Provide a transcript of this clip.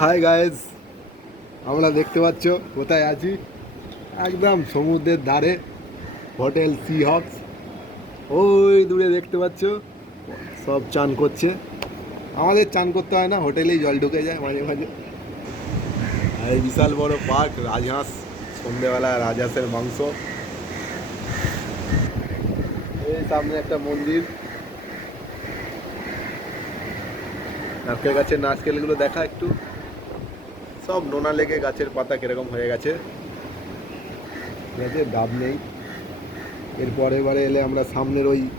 Hi guys, আমরা দেখতে পাচ্ছ কোথায় আছি। একদম সমুদ্রের ধারে হোটেল সি হপস। ওই দূরে দেখতে পাচ্ছ সব চান করছে। আমাদের চান করতে হয় না, হোটেলেই জল ঢুকে যায় মাঝে মাঝে। আর এই বিশাল বড় পার্ক, রাজহাঁস, সন্ধ্যেবেলা রাজহাঁসের মাংস। এই সামনে একটা মন্দির। নারকেল গাছের নারকেলগুলো দেখা একটু, সব নোনা লেগে গাছের পাতা কিরকম হয়ে গেছে, ঠিক আছে, ডাব নেই। এরপরে এবারে এলে আমরা সামনের ওই